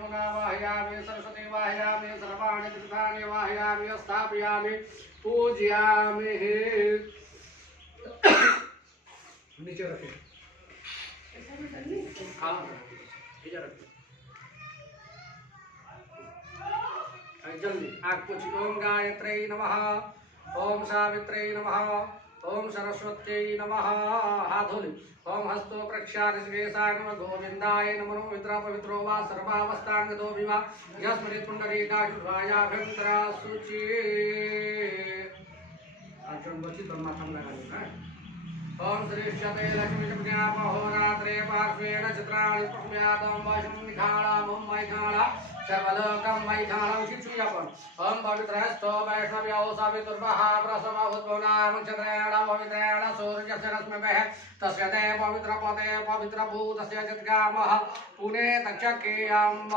यमुना वाहयामि सरस्वती वाहयामि सर्वाणि तीर्थानि वाहयामि स्थापयामि पूजयामि। नीचे रखिए। हाँ नीचे रखिए। जल्दी आग पोछी। ओम गायत्रै नमः, ओम सावित्रै नमः, ओम सरस्वत्यै नमः। हाथ धो ली। ओम हस्तो प्रक्षाल्य श्रेयसाय नमः, गोविंदाय नमो मित्रा पवित्रो वा सर्वावस्थांगतो विवा यस्मृत् पुंडरीकाक्षुभायाभ्यन्तरा शुचि। आचरण बची तो माथा में लगा लेना है। ओम श्रीष्यते लक्ष्मी महोरात्रे पार्श्वे नक्षत्राणि पुष्म्यादं वशं निखाळां मैखाळा सर्वलोकं मैखाळं शिक्षुयपन्। ओम पवित्रस्तो वैष्णव्यो सवितुर्वः प्रसवोद्भवनां नक्षत्रेण पवित्रेण सूर्यस्य रश्मिभिः तस्य ते पवित्रपते पवित्रभूतस्य जद्गामः पुने तक्षकेयम्।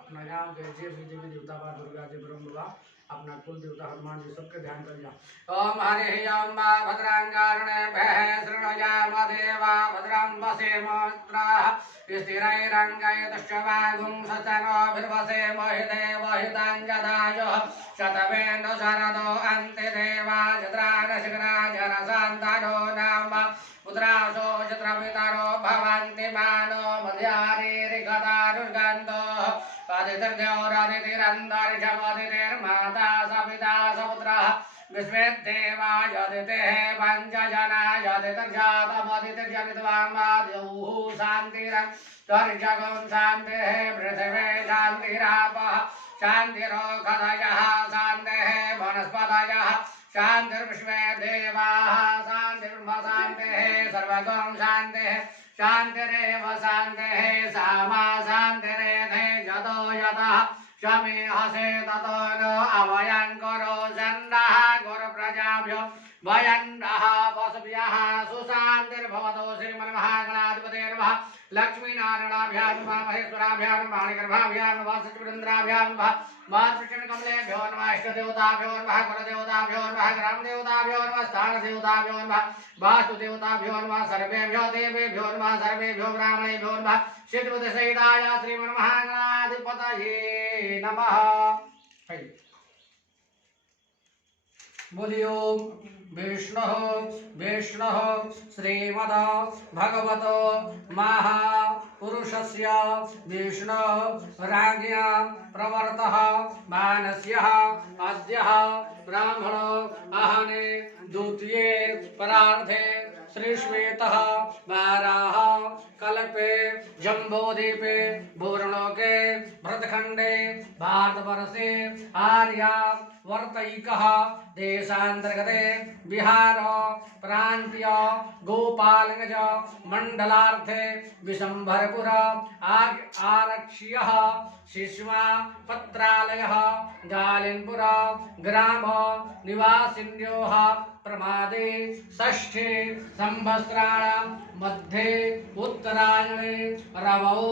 अपना गाँव के जे भी देवी देवता बा दुर्गा जी ब्रह्म बा अपना कुल देवता हनुमान जी सबके ध्यान कर जा। ओम हरे ओम भद्रांगारणेभ्यः शृणुयाम देवा भद्रं वसेमत्राः स्थिरैरङ्गैस्तश्च वागुं सचनोभिर्वसेम हि देवो हिताञ्जदायुः शतमेन शरदो अन्ते देवा चन्द्रानशिखराजरसान्तनो नाम पुत्रासो चत्रपितरो भवन्ति मानो मध्यारीरिकदारुर्गन्धो आदितिर्देवरादितिरन्तरिक्षमदितिर्माता सपिता सपुत्रः विश्वेदेवा यदितिः पञ्चजना यदितिर्जातमदितिर्जनित्वामाद्यौः शान्तिरन्तरिक्षगं शान्तिः पृथिवी शान्तिरापः शान्तिरोषधयः शान्तिः वनस्पतयः शान्तिर्विश्वे देवाः शान्तिर्ब्रह्म शान्तिः सर्वगं शान्तिः शान्तिरेव शान्तिः सामा शान्तिरेधे यतो यतः शमे हसे ततो न अवयं करो जन्नः गुरुप्रजाभ्यो वयन्नः पशुभ्यः सुशान्तिर्भवतो श्रीमन्महागणाधिपते नमः। लक्ष्मीनारायणाभ्यां नमः, महेश्वराभ्यां नमः, वाणिगर्भाभ्यां नमः, सच्चिदानन्दाभ्यां नमः, मातृचरणकमलेभ्यो नमः, इष्टदेवताभ्यो नमः, कुलदेवताभ्यो नमः, ग्रामदेवताभ्यो नमः, स्थानदेवताभ्यो नमः, वास्तुदेवताभ्यो नमः, सर्वेभ्यो देवेभ्यो नमः, सर्वेभ्यो ब्राह्मणेभ्यो नमः, शीघ्रवदसहिताय श्रीमन्महागणाधिपतये नमः। बोलियो विष्णु विष्णु श्रीमद भगवत महापुरुषस्य विष्णु राज्ञा प्रवर्तः मानस्यः अद्य ब्राह्मण आहने द्वितीये परार्धे श्रीश्वेतः वाराह कल्पे जम्बोदीपे भूर्णोके भरतखंडे भारतवर्षे आर्या वर्तैकः देशान्तर्गते बिहार प्रान्तीय गोपालगंज मंडलार्थे विशंभरपुर आरक्षीयः शिश्वा पत्रालयः गालिनपुर ग्राम निवासिन्योः प्रमादे षष्ठे संवत्सराणां मध्ये उत्तरायणे रवौ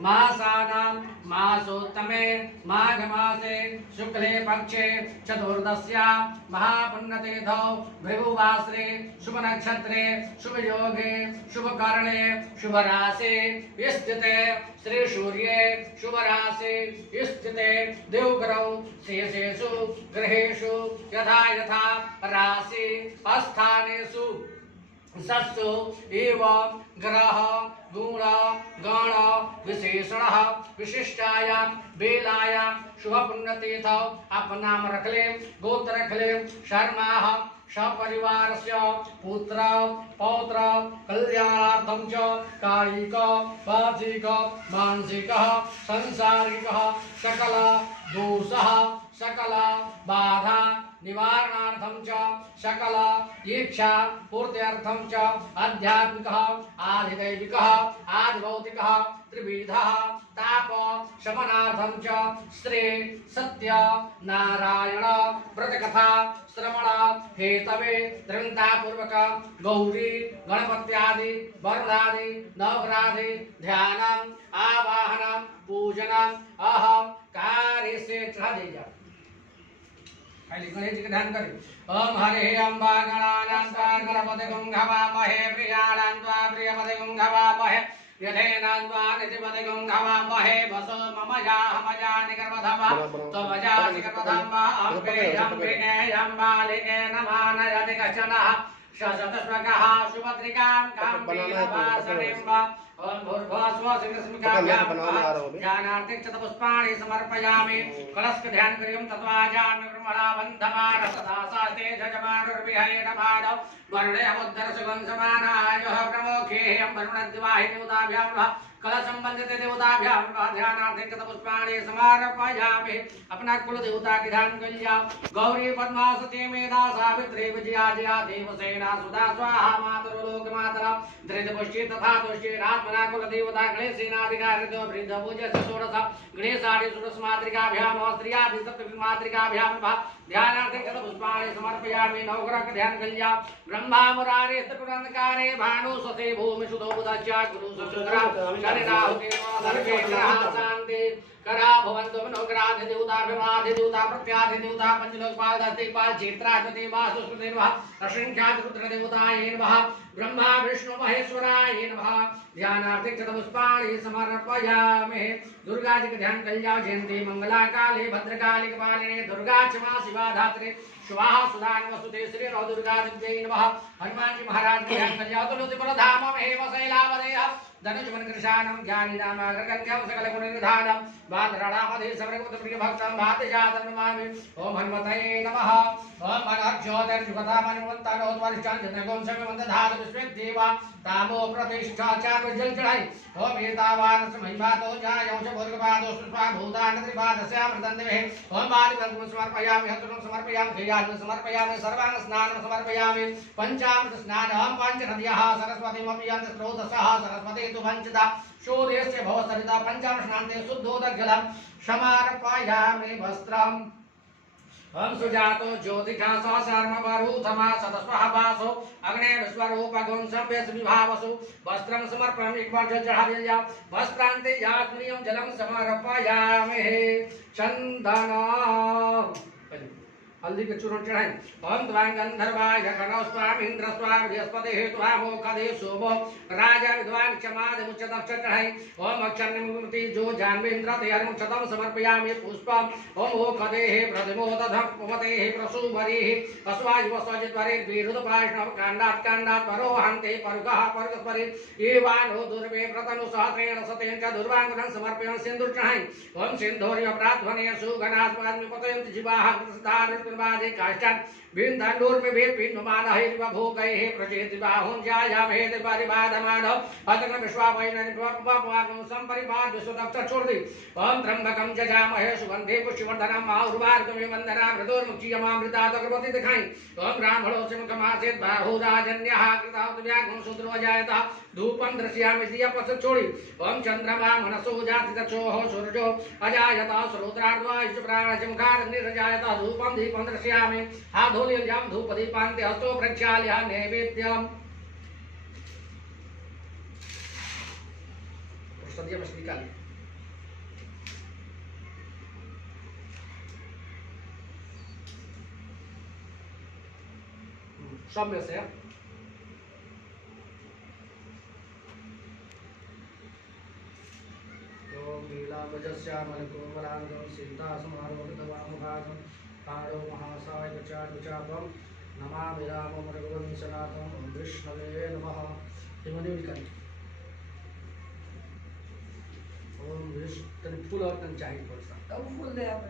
मासानां मासोत्तमे माघमासे शुक्ले पक्षे चतुर्दश्या महापुण्यतिथौ भृगुवासरे शुभ नक्षत्रे शुभ योगे शुभ करणे शुभ राशि स्थिते श्री सूर्ये शुभ राशि स्थिते देवग्रहौ शेषेषु ग्रहेषु यथा यथा राशि स्थानेषु सत्सु एवं ग्रह गुण गण विशेषण विशिष्टायां बेलायां शुभ पुण्यतीर्थौ आप नाम रख ले, गोत्र रख ले। शर्मा सपरिवारस्य पुत्र पौत्र कल्याणार्थं च कायिक वाचिक मानसिक सांसारिक सकल दोषः सकल बाधा निवारणार्थं च सकल इच्छा पूर्त्यर्थं च आध्यात्मिकः आधिदैविकः आधिभौतिकः त्रिविधः ताप शमनार्थं च श्री सत्य नारायण व्रतकथा श्रवण हेतवे दृढ़तापूर्वक गौरी गणपत्यादि वरदादि नवग्रहादि ध्यानम् आवाहनम् पूजनम् अहम कार्य से चढ़ा दीजिए। गणेश जी का ध्यान करें। ओम हरे अम्बा गणानां गणपति गुंघवामहे प्रियाणां प्रियपति गुंघवामहे यथेन राजवानिति पदिगुं घवामहे वसो मम जाहमजानि कर्मधमा त्वमजासि कर्मधमा अम्बिके अम्बालिके नमानयति कश्चनः शशतस्वकः सुभद्रिकां काम्बीरवासनिं वा ओम भूर्भुवः ज्ञानार्थे क्षतपुष्पाणि समर्पयामि कलशक ध्यान करियं तत्वाजामि ब्रह्मणा बन्धमान सदा सास्ते जजमानुर्विहयेन मानव वर्णे अमुद्धर सुगं समानायः प्रमोखेयं वरुणद्वाहि देवताभ्यां नमः कलश संबंधित देवताभ्यां ध्यानार्थे क्षतपुष्पाणि समर्पयामि अपना कुल देवता के ध्यान कर लिया गौरी पद्मा सती मेधा सावित्री विजया जया देवसेना सुधा स्वाहा मातृलोक मातरा धृतपुष्टि तथा तुष्टि आत्मना कुल देवता गणेश सेनाधिकारी दो वृद्ध पूज्य षोडश गणेशादि सुरस मातृकाभ्यां स्त्रियादि सप्तमी मातृकाभ्यां ध्यानार्थे क्षतपुष्पाणि समर्पयामि नवग्रह ध्यान कर लिया ब्रह्मा मुरारे त्रिपुरांधकारे भानु सते भूमि सुतो बुधस्य गुरु सुशुद्रा शनि राहु केतु सर्वे ग्रहाः शान्ति करा भवन्तु मनोग्राधि देवताभिमाधि देवता प्रत्याधि देवता पंचलोकपाल दस्तिपाल क्षेत्राधिपति वासुस्पति नमः अश्विन्यादि रुद्र देवताये नमः ब्रह्मा विष्णु महेश्वराय नमः ध्यानार्थे क्षतपुष्पाणि समर्पयामि दुर्गा जी का ध्यान कर जाओ जयंती मंगला काले भद्रकाली कपालिनी दुर्गा क्षमा शिवा धात्री स्वाहा सुधा नमस्तुते श्री नव दुर्गा देवी नमः हनुमान जी महाराज का ध्यान कर जाओ तुलसीपुर धाम में वसैलावदेह धनुष्मन कृशानम ज्ञानी नामागर्गण्यम सकल गुण निधानम बांधराणामधि समरगुप्त प्रिय भक्तम भाति जातम नमामि ओम हनुमते नमः ओम अनर्ज्योतिर्जुगता मनवंतानोत्वरिष्ठान जनगोम समवंत धात विश्वेदेवा तामो प्रतिष्ठाचार्य जल चढ़ाई ओम एतावान महिमा तो जायौ च भूर्गपादो सुष्मा भूतान त्रिपादस्य मृदन्देवे ओम बालिकं समर्पयामि हतुं समर्पयामि खयान् समर्पयामि सर्वांग स्नानं समर्पयामि पंचामृत स्नानं पंचनद्यः सरस्वतीमपि यन्त स्रोतसः सरस्वती तु पंचदा शोधस्य भवसरिता पंचामृत स्नान्ते शुद्धोदकजलं समर्पयामि वस्त्रम् हम सुजातो ज्योतिषा सहस्रम वरुथमा सतस्वः वासो अग्ने विश्वरूप गुण सभ्य विभावसु वस्त्रं समर्पयामि एक बार जल चढ़ा दिया वस्त्रांते यात्रियं जलम समर्पयामि चंदन हल्दी के चूर्ण चढ़ाएं ओम त्वां गंधर्वाय कनौस्वाम इंद्र स्वाम बृहस्पति हेतु मोखदे शोभो राजा विद्वान क्षमाद मुच्यतम चढ़ाएं ओम अक्षर निमुक्ति जो जानवे इंद्र तैयार मुच्यतम समर्पयामि पुष्पम ओम ओखदे हे प्रतिमोद धक्पवते हे प्रसूवरी हे अस्वाज वसजित्वरे विरुद्ध पाष्णव कांडात परोहन्ते परगः परगस्परि एवानो दुर्वे प्रतनु सहस्रेण सतेन च दुर्वांगनं समर्पयामि सिंदूर चढ़ाएं ओम सिंधोर्य प्राध्वने सुगनास्वामि पतयन्ति जीवाः कृतस्तार बादे काष्ठन बिन धंडूर में भेद पिन मान है दिवा भोग गए है प्रजेति बाहुन जाया में दे परिवाद माधव अतक विश्वावैन निपवागम संपरिवाद विश्वदक्ष छोड़ दी ओम त्र्यंबकम जजामहे सुगंधे पुष्टिवर्धनम माउर्वार्गमे वंदना मृदोर्मुक्षीयमामृता तक्रवती दिखाई ओम ब्राह्मणो सिमकमासेत बाहुराजन्यः कृतावत व्यागुण शूद्रो जायता धूपम दृश्यामि दिया पस छोड़ी ओम चंद्रमा मनसो जाति दक्षोः सूर्यो अजायता श्रोत्रार्द्वा प्राणचमुखार निर्जायता धूपम दीपम दृश्यामि आधोलियं धूप दीपान्ते हस्तो प्रक्षाल्य नैवेद्यम सदिया में निकाल सब में से नीलामजस्यामलकोमलांगं सीतासमारोहितवामुखागं तारो महासायचारुचापं नमामि रामं रघुवंशनाथं विष्णवे नमः। ओम विष्णु फूल और चाहिए थोड़ा सा फूल दे आप